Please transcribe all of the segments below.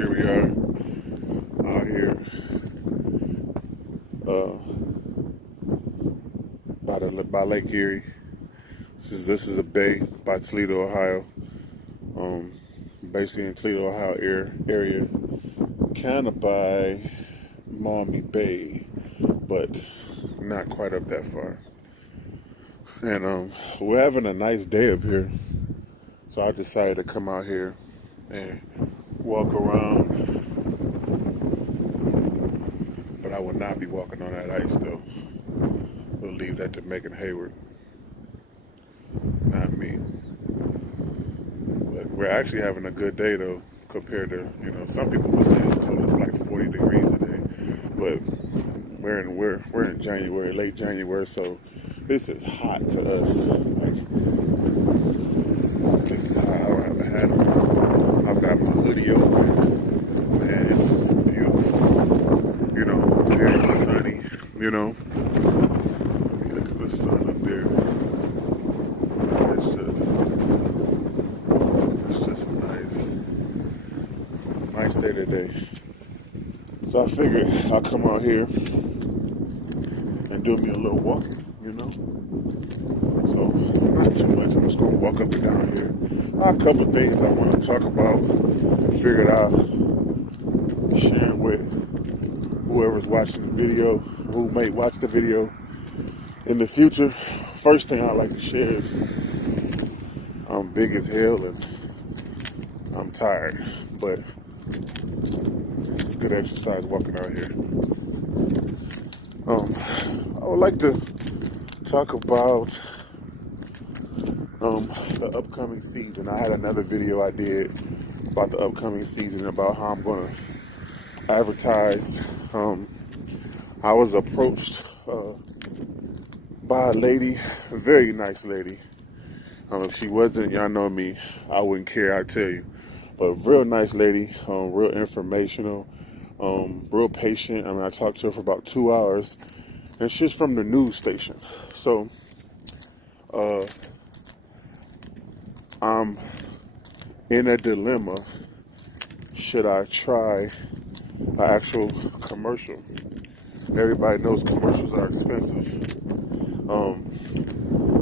Here we are out here uh, by Lake Erie. This is a bay by Toledo, Ohio. Basically in Toledo, Ohio area, kind of by Maumee Bay, but not quite up that far. And we're having a nice day up here, so I decided to come out here and walk around. But I will not be walking on that ice, though. We'll leave that to Megan Hayward, not me. But we're actually having a good day, though, compared to, some people would say it's cold. It's like 40 degrees today, but we're in January, late January, so this is hot to us. Like, this is hot. I don't have a hat on. I've got my hoodie open. Man, it's beautiful. Very sunny. Let me look at the sun up there. It's just a nice day today. So I figured I'll come out here and do me a little walk, So not too much. I'm just gonna walk up and down here. A couple of things I want to talk about. Figured I'll share with whoever's watching the video, who may watch the video in the future. First thing I like to share is I'm big as hell and I'm tired, but it's good exercise walking out here. I would like to talk about the upcoming season. I had another video I did about the upcoming season, about how I'm going to advertise. I was approached by a lady, a very nice lady. If she wasn't, y'all know me, I wouldn't care, I'd tell you. But real nice lady, real informational, real patient. I talked to her for about 2 hours, and she's from the news station. So, I'm in a dilemma. Should I try an actual commercial? Everybody knows commercials are expensive.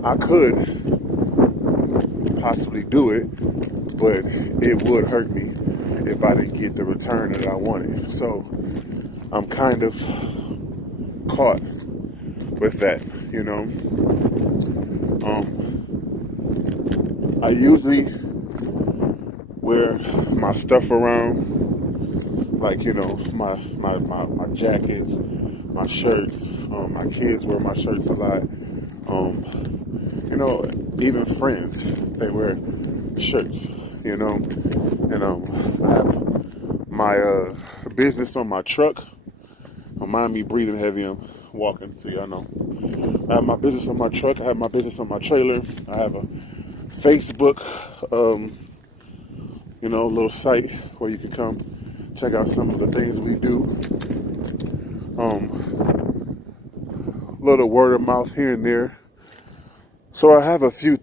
I could possibly do it, but it would hurt me if I didn't get the return that I wanted. So I'm kind of caught with that, I usually wear my stuff around, like, my jackets, my shirts. My kids wear my shirts a lot. Even friends, they wear shirts, and I have my business on my truck. Don't mind me breathing heavy, I'm walking, so y'all know. I have my business on my truck, I have my business on my trailer, I have a Facebook, little site where you can come check out some of the things we do. Little word of mouth here and there. So I have a few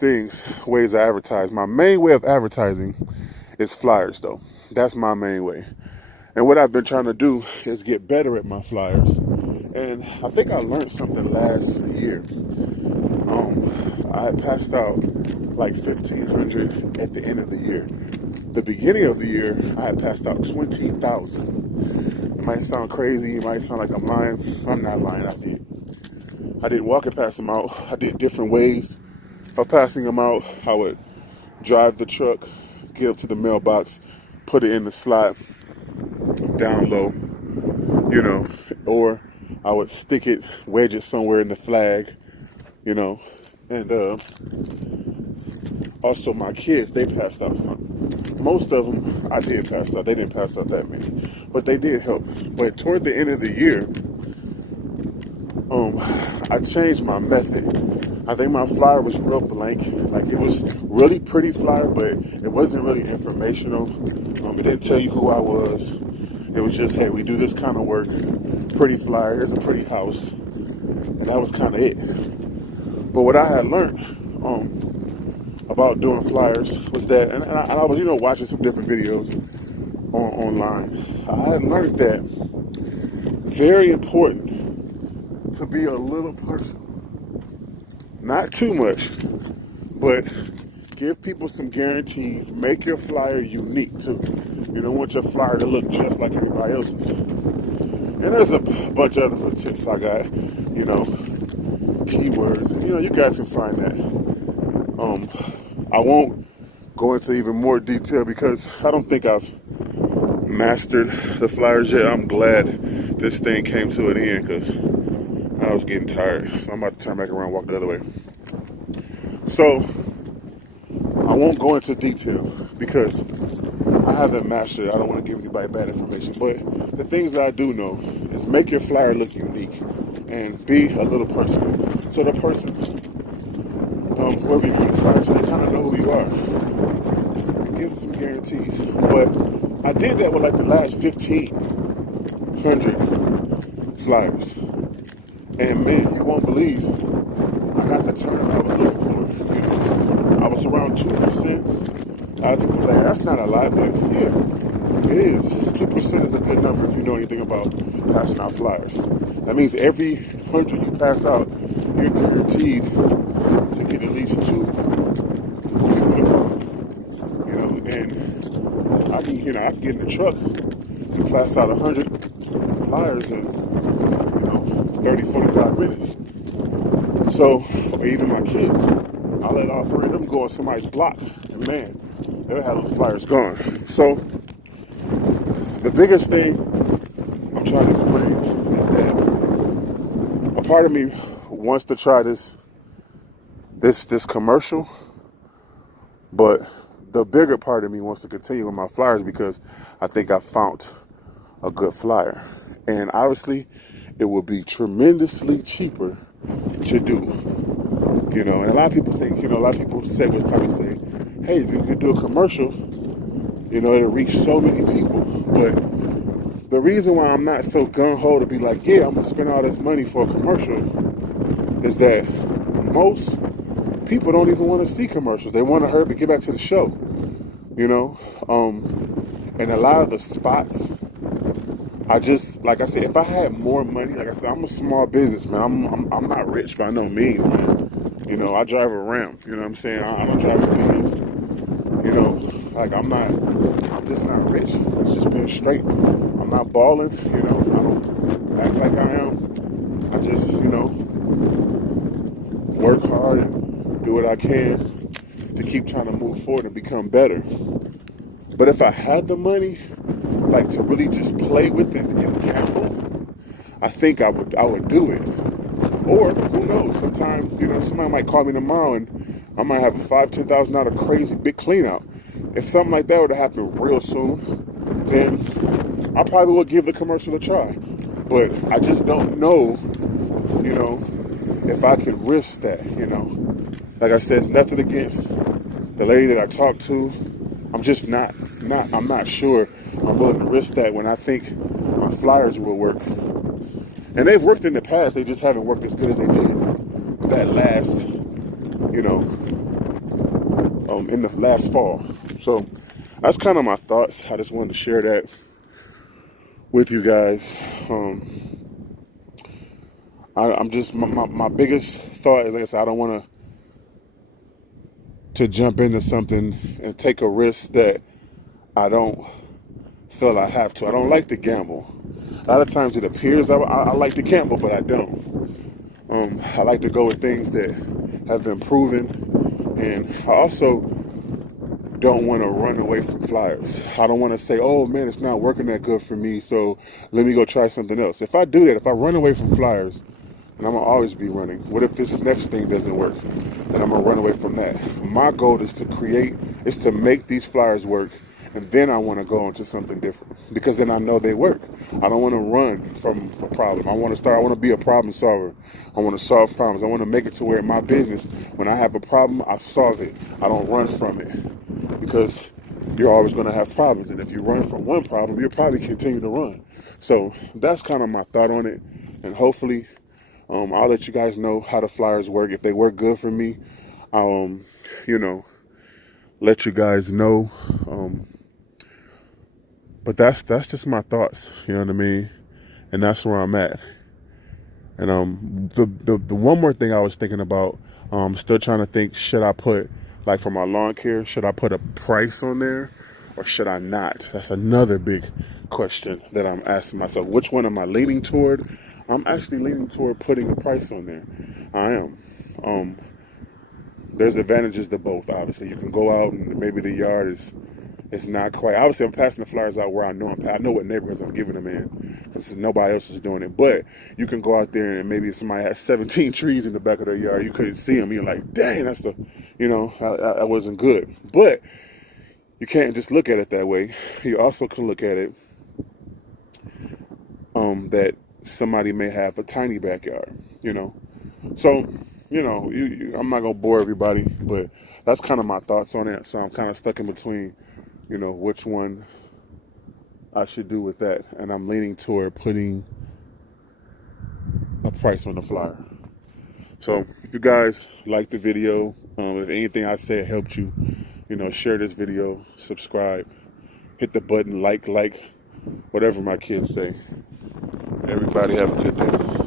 ways to advertise. My main way of advertising is flyers, though. That's my main way. And what I've been trying to do is get better at my flyers. And I think I learned something last year. I had passed out like 1,500 at the end of the year. The beginning of the year, I had passed out 20,000. It might sound crazy. It might sound like I'm lying. I'm not lying. I didn't walk and pass them out. I did different ways of passing them out. I would drive the truck, get up to the mailbox, put it in the slot down low, or I would stick it, wedge it somewhere in the flag, and also my kids, they passed out some. Most of them I did pass out. They didn't pass out that many, but they did help. But toward the end of the year, I changed my method. I think my flyer was real blank. Like, it was really pretty flyer, but it wasn't really informational. It didn't tell you who I was. It was just, hey, we do this kind of work. Pretty flyer, here's a pretty house. And that was kind of it. But what I had learned about doing flyers was that, and I was, watching some different videos online, I had learned that very important to be a little personal. Not too much, but give people some guarantees. Make your flyer unique too. You don't want your flyer to look just like everybody else's. And there's a bunch of other little tips I got, keywords. You guys can find that. I won't go into even more detail because I don't think I've mastered the flyers yet. I'm glad this thing came to an end because I was getting tired. So I'm about to turn back around and walk the other way. So I won't go into detail because I haven't mastered it. I don't want to give anybody bad information. But the things that I do know is make your flyer look unique and be a little personal. So the person, whoever you're going to flyer, so they kind of know who you are. And give them some guarantees. But I did that with like the last 1,500 flyers. And man, you won't believe I got the turnout I was looking for. I was around 2%. A lot of people say that's not a lot, but yeah, it is. 2% is a good number if you know anything about passing out flyers. That means every 100 you pass out, you're guaranteed to get at least 2 people to call. And I can get in the truck and pass out 100 flyers in 30, 45 minutes. So, or even my kids, I let all 3 of them go on somebody's block, and man, they'll have those flyers gone. So, the biggest thing I'm trying to explain is that a part of me wants to try this commercial, but the bigger part of me wants to continue with my flyers because I think I found a good flyer. And obviously, it will be tremendously cheaper to do. And a lot of people think, a lot of people would probably say, hey, if you could do a commercial, it'll reach so many people. But the reason why I'm not so gung-ho to be like, yeah, I'm going to spend all this money for a commercial is that most people don't even want to see commercials. They want to hurry up and get back to the show, and a lot of the spots, like I said, if I had more money, like I said, I'm a small businessman. I'm not rich by no means, man. I drive a Ram. You know what I'm saying? I don't drive a Benz. I'm just not rich. It's just being straight. I'm not balling. I don't act like I am. I just, work hard and do what I can to keep trying to move forward and become better. But if I had the money, like to really just play with it and gamble, I think I would do it. Or who knows? Sometimes somebody might call me tomorrow and I might have a $5,000-$10,000 crazy big clean out. If something like that were to happen real soon, then I probably would give the commercial a try. But I just don't know, if I could risk that. Like I said, it's nothing against the lady that I talked to. I'm just I'm not sure I'm willing to risk that when I think my flyers will work. And they've worked in the past, they just haven't worked as good as they did that last, in the last fall. So that's kind of my thoughts. I just wanted to share that with you guys. I'm just, my biggest thought is, like I said, I don't want to jump into something and take a risk that I don't feel I have to. I don't like to gamble. A lot of times it appears I like to gamble, but I don't. I like to go with things that have been proven, and I also don't want to run away from flyers. I don't want to say, oh man, it's not working that good for me, so let me go try something else. If I do that, if I run away from flyers, and I'm going to always be running. What if this next thing doesn't work? Then I'm going to run away from that. My goal is to make these flyers work, and then I want to go into something different because then I know they work. I don't want to run from a problem. I want to be a problem solver. I want to solve problems. I want to make it to where in my business, when I have a problem, I solve it. I don't run from it because you're always going to have problems. And if you run from one problem, you'll probably continue to run. So that's kind of my thought on it. And hopefully, I'll let you guys know how the flyers work. If they work good for me, I'll, let you guys know. But that's just my thoughts, you know what I mean? And that's where I'm at. And the one more thing I was thinking about, still trying to think, should I put, like for my lawn care, should I put a price on there or should I not? That's another big question that I'm asking myself. Which one am I leaning toward? I'm actually leaning toward putting a price on there. I am. There's advantages to both, obviously. You can go out and maybe the yard is not quite. Obviously, I'm passing the flyers out where I know I know what neighborhoods I'm giving them in, because nobody else is doing it. But you can go out there and maybe somebody has 17 trees in the back of their yard. You couldn't see them. You're like, dang, that's that wasn't good. But you can't just look at it that way. You also can look at it that somebody may have a tiny backyard. So. I'm not gonna bore everybody, but that's kind of my thoughts on it. So I'm kind of stuck in between, which one I should do with that, and I'm leaning toward putting a price on the flyer. So if you guys like the video, if anything I said helped you, share this video, subscribe, hit the button, like, whatever my kids say. Everybody have a good day.